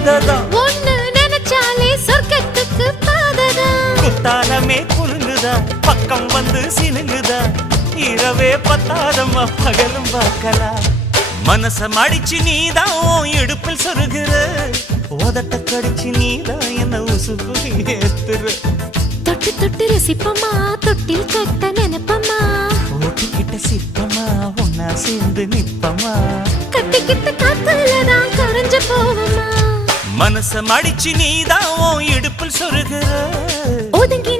போததான் ஒண்ணு நினைச்சாலே சொர்க்கத்துக்கு பாததான் குத்தாலமே குலுங்குதா பக்கம் வந்து சினுங்குதா இரவே பத்தாதம்மா பகலும் பார்க்கலாம் மனச மடிச்சு நீதான் இடுப்பில் சொருகிற உதட்ட கடிச்சு நீதான் என்ன உசுப்பு ஏத்துற தொட்டு தொட்டு ரசிப்பமா தொட்டில் கட்ட நினைப்பமா ஓட்டிக்கிட்ட சிப்பமா ஒன்னா சேர்ந்து நிப்பமா கட்டிக்கிட்ட காத்துலதான் கரைஞ்ச போவமா மனச மடிச்சு நீதான் இடுப்பில் சொருகிற ஒதுங்கி